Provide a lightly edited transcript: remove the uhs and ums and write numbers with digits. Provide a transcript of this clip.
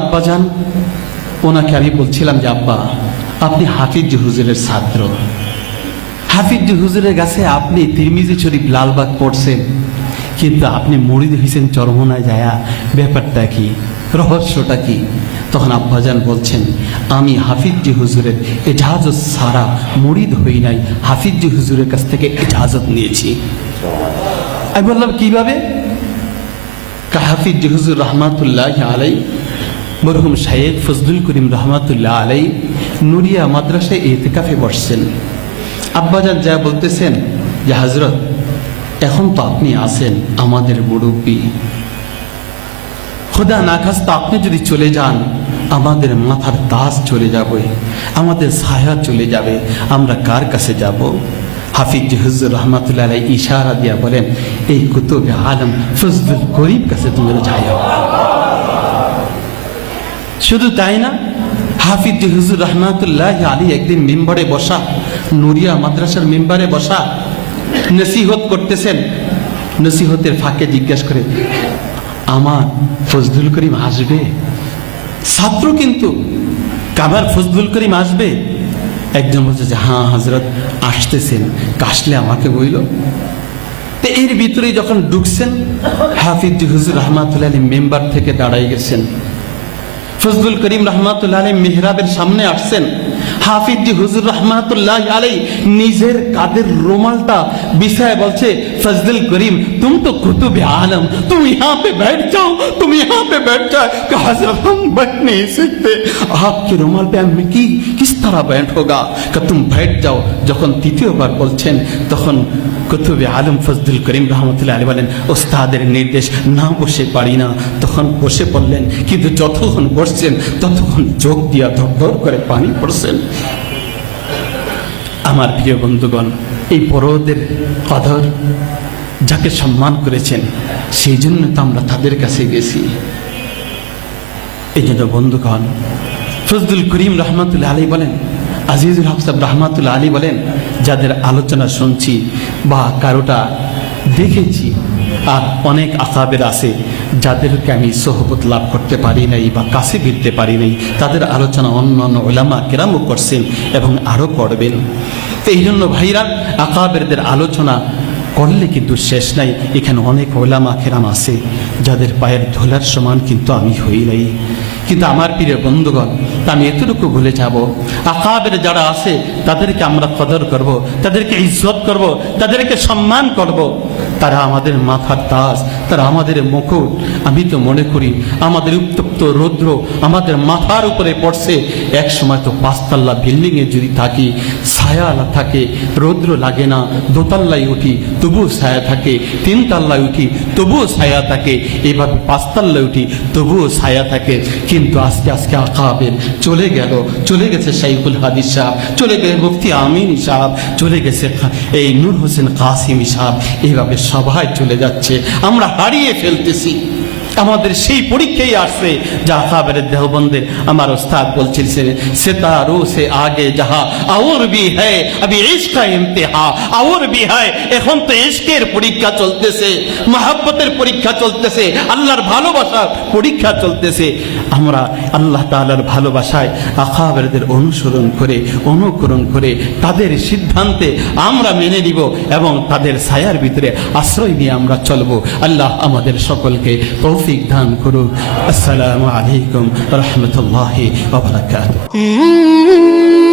আব্বাজান ওনাকে আমি বলছিলাম যে আব্বা আপনি হাফিজ হুজুরের ছাত্র, হাফিজ হুজুরের কাছে আপনি তিরমিজি শরীফ লালবাগ পড়ছেন, কিন্তু আপনি মুরিদ হয়েছেন চরমনায় যায়া, ব্যাপারটা কি, রহস্যটা কি? তখন আব্বাজান বলছেন আমি হাফিজ হুজুরের এজাজত সারা মুরিদ হই নাই, হাফিজ হুজুরের কাছ থেকে এজাজত নিয়েছি। আমি বললাম কিভাবে? হাফিজ হুজুর রহমাতুল্লাহ আলাই মরহুম শাইখ ফজলুল করিম রহমাতুল্লাহ আলাই নুরিয়া মাদ্রাসায় ইতিকাফে বসছেন। আব্বাজান যা বলতেছেন যে হযরত এখন তো আপনি আছেন আমাদের মুরব্বী, খোদা না খাস্তা আপনি যদি চলে যান আমাদের মাথার তাজ চলে যাবে, আমাদের ছায়া চলে যাবে, আমরা কার কাছে যাব? হাফিজ হুজুর রহমাতুল্লাহ আলাই ইশারা দিয়া বলেন এই কুতুবে আলম ফজলুল করিম কাছে তোমরা যাও। শুধু তাই না, হাফিজ হুজুর রহমাতুল্লাহ আলী একদিন মিম্বরে বসা, নুরিয়া মাদ্রাসার মিম্বরে বসা নসিহত করতেছেন। নসিহতের ফাঁকে জিজ্ঞাসা করে আমার ফজলুল করিম আসবে? ছাত্র কিন্তু কাবার ফজলুল করিম আসবে? একজন বলছে যে হ্যাঁ হযরত আসতেছেন, কাশলে আমাকে বইল। তো এর ভিতরে যখন ঢুকছেন হাফিজ হুজুর রহমাতুল্লাহ আলী মেম্বার থেকে দাঁড়াই গেছেন, ফজলুল করিম রহমাতুল্লাহ আলাই মেহরাবের সামনে আসছেন। হাফিজ হুজুর রহমাতুল্লাহ আলাই নিজের কাদের রুমালটা বিছায় বলছে ফজলুল করিম तुम तो कुतुब आलम, तुम यहाँ पे बैठ जाओ, तुम यहाँ पे बैठ जाओ। हज़रत हम बैठ नहीं सकते, आपके रुमाल पे हम की किस तरह बैठ होगा, कि तुम बैठ जाओ। যখন তৃতীয়বার বলছেন তখন কুতুবে আলম ফজলুল করিম রহমাতুল্লাহ আলাইহি বলেন ওস্তাদের নির্দেশ না বসে পারি না। তখন বসে পড়লেন, কিন্তু যতক্ষণ বসছেন ততক্ষণ চোখ দিয়া ধর করে পানি পড়ছেন। আমার প্রিয় বন্ধুগণ, এই বড়দের কদর যাকে সম্মান করেছেন সেই জন্য তো আমরা তাদের কাছে গেছি। এই জন্য বন্ধুগণ ফজলুল করিম রহমাতুল্লাহ আলাইহি বলেন, আজিজুল হক সাহেব রহমাতুল্লাহ আলাইহি বলেন, যাদের আলোচনা শুনছি বা কারোটা দেখেছি, আর অনেক আকাবের আছে যাদেরকে আমি সোহবত লাভ করতে পারি নাই বা কাছে ভিড়তে পারি নাই, তাদের আলোচনা অন্যান্য উলামা কেরামও করছেন এবং আরও করবেন। তো এই জন্য ভাইরা আকাবেরদের আলোচনা করলে কিন্তু শেষ নাই। এখানে অনেক উলামা কেরাম আছে যাদের পায়ের ধুলার সমান কিন্তু আমি হই নাই। কিন্তু আমার প্রিয় বন্ধুগণ, আমি এতটুকু ভুলে যাব, আকাবের যারা আছে তাদেরকে আমরা কদর করব, তাদেরকে ইজ্জত করব, তাদেরকে সম্মান করব। তারা আমাদের মাথার তাজ, তারা আমাদের মুকুট। আমি তো মনে করি আমাদের উত্তপ্ত রৌদ্র আমাদের মাথার উপরে পড়ছে, এক সময় তো 5 তলা বিল্ডিংয়ে যদি থাকি ছায়া না থাকে, রৌদ্র লাগে না, 2 তলায় উঠি তবুও ছায়া থাকে, 3 তলায় উঠি তবুও ছায়া থাকে, এইভাবে 5 তলায় উঠি তবুও ছায়া থাকে। কিন্তু আজকে আকাবের চলে গেছে শাইখুল হাদিস সাহেব, চলে গেছে মুফতি আমিন সাহেব, চলে গেছে এই নূর হোসেন কাসিমি সাহেব, এইভাবে সবাই চলে যাচ্ছে, আমরা হারিয়ে ফেলতেছি। আমাদের সেই পরীক্ষাই আসছে যা আকাবের দেওবন্দের আমার ওস্তাদ বলছিলেন, সিতারো সে আগে যাহা और भी है अभी इश्क का इम्तिहान और भी है। এখন তো ইশকের পরীক্ষা চলতেছে, মহব্বতের পরীক্ষা চলতেছে, আল্লাহর ভালোবাসার পরীক্ষা চলতেছে। আমরা আল্লাহ তাআলার ভালোবাসায় আকাবেরদের অনুকরণ করে তাদের সিদ্ধান্তে আমরা মেনে নিব এবং তাদের ছায়ার ভিতরে আশ্রয় নিয়ে আমরা চলবো। আল্লাহ আমাদের সকলকে তৌফিক দান করুন। আসসালামু আলাইকুম ওয়া রাহমাতুল্লাহি ওয়া বারাকাতুহু।